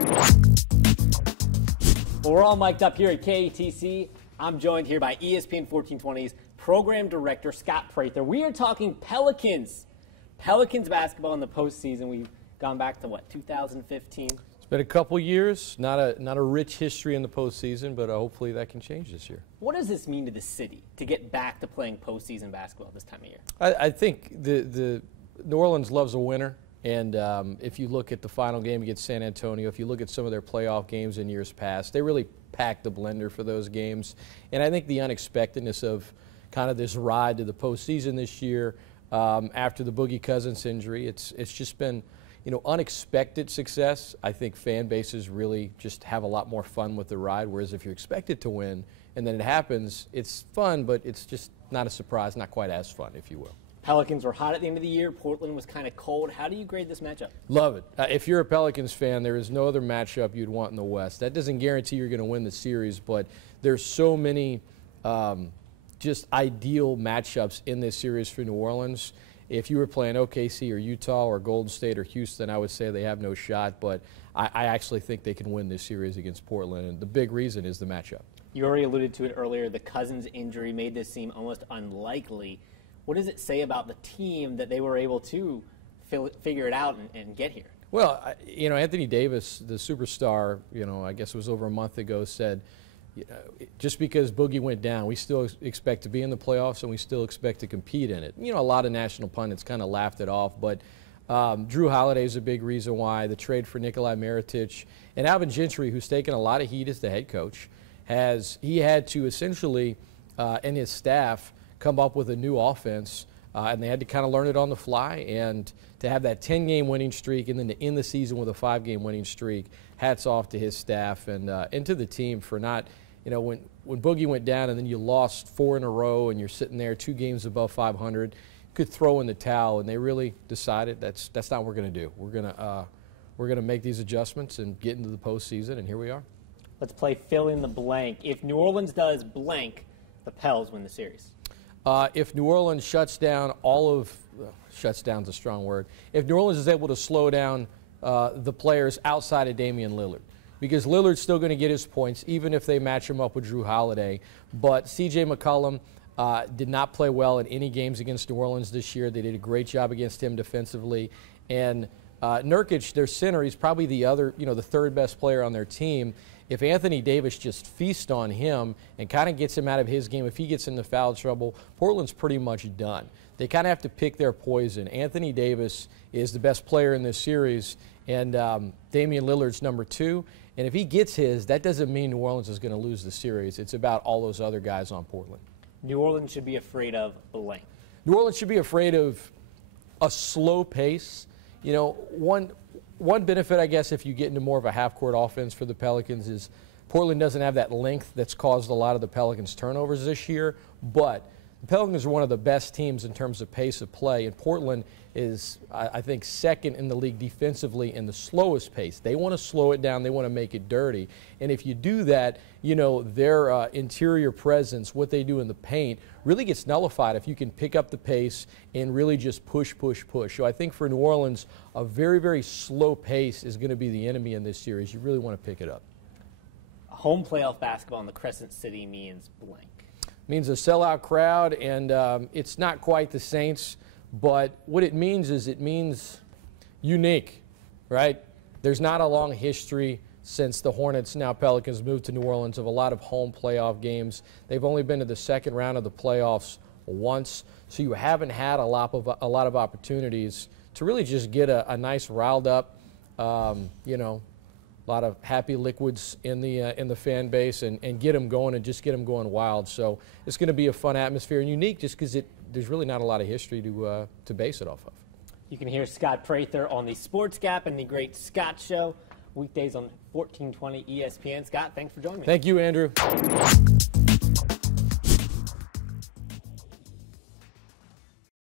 Well, we're all mic'd up here at KATC. I'm joined here by ESPN 1420's program director, Scott Prather. We are talking Pelicans. Pelicans basketball in the postseason. We've gone back to, what, 2015? It's been a couple years. Not a rich history in the postseason, but hopefully that can change this year. What does this mean to the city to get back to playing postseason basketball this time of year? I think the New Orleans loves a winner. And if you look at the final game against San Antonio, if you look at some of their playoff games in years past, they really packed the blender for those games. And I think the unexpectedness of kind of this ride to the postseason this year after the Boogie Cousins injury, it's just been, unexpected success. I think fan bases really just have a lot more fun with the ride, whereas if you're expected to win and then it happens, it's fun, but it's just not a surprise, not quite as fun, if you will. Pelicans were hot at the end of the year. Portland was kind of cold. How do you grade this matchup? Love it. If you're a Pelicans fan, there is no other matchup you'd want in the West. That doesn't guarantee you're going to win the series, but there's so many just ideal matchups in this series for New Orleans. If you were playing OKC or Utah or Golden State or Houston, I would say they have no shot, but I actually think they can win this series against Portland, and the big reason is the matchup. You already alluded to it earlier. The Cousins injury made this seem almost unlikely. What does it say about the team that they were able to figure it out and get here? Well, Anthony Davis, the superstar, I guess it was over a month ago, said, just because Boogie went down, we still expect to be in the playoffs and we still expect to compete in it. A lot of national pundits kind of laughed it off, but Drew Holiday is a big reason why. The trade for Nikolai Mirotic and Alvin Gentry, who's taken a lot of heat as the head coach, he had to essentially, and his staff, come up with a new offense, and they had to kind of learn it on the fly. And to have that 10-game winning streak and then to end the season with a 5-game winning streak, hats off to his staff and to the team for not, when Boogie went down and then you lost 4 in a row and you're sitting there 2 games above 500, could throw in the towel, and they really decided that's not what we're going to do. We're gonna make these adjustments and get into the postseason, and here we are. Let's play fill in the blank. If New Orleans does blank, the Pels win the series. If New Orleans shuts down shuts down's a strong word. If New Orleans is able to slow down the players outside of Damian Lillard, because Lillard's still going to get his points even if they match him up with Drew Holiday. But C.J. McCollum did not play well in any games against New Orleans this year. They did a great job against him defensively. And Nurkic, their center, he's probably the third best player on their team. If Anthony Davis just feasts on him and kind of gets him out of his game, if he gets into foul trouble, Portland's pretty much done. They kind of have to pick their poison. Anthony Davis is the best player in this series, and Damian Lillard's number 2. And if he gets his, that doesn't mean New Orleans is going to lose the series. It's about all those other guys on Portland. New Orleans should be afraid of blank. New Orleans should be afraid of a slow pace. One benefit, I guess, if you get into more of a half-court offense for the Pelicans is Portland doesn't have that length that's caused a lot of the Pelicans' turnovers this year, but the Pelicans are one of the best teams in terms of pace of play, and Portland is, I think, second in the league defensively in the slowest pace. They want to slow it down. They want to make it dirty. And if you do that, their interior presence, what they do in the paint, really gets nullified if you can pick up the pace and really just push, push, push. So I think for New Orleans, a very, very slow pace is going to be the enemy in this series. You really want to pick it up. Home playoff basketball in the Crescent City means blank. Means a sellout crowd, and it's not quite the Saints, but what it means is it means unique, right? There's not a long history since the Hornets, now Pelicans, moved to New Orleans of a lot of home playoff games. They've only been to the second round of the playoffs once, so you haven't had a lot of opportunities to really just get a nice riled up, a lot of happy liquids in the fan base and get them going and just get them going wild. So it's going to be a fun atmosphere and unique just because there's really not a lot of history to base it off of. You can hear Scott Prather on the Sports Gap and the Great Scott Show weekdays on 1420 ESPN. Scott, thanks for joining me. Thank you, Andrew.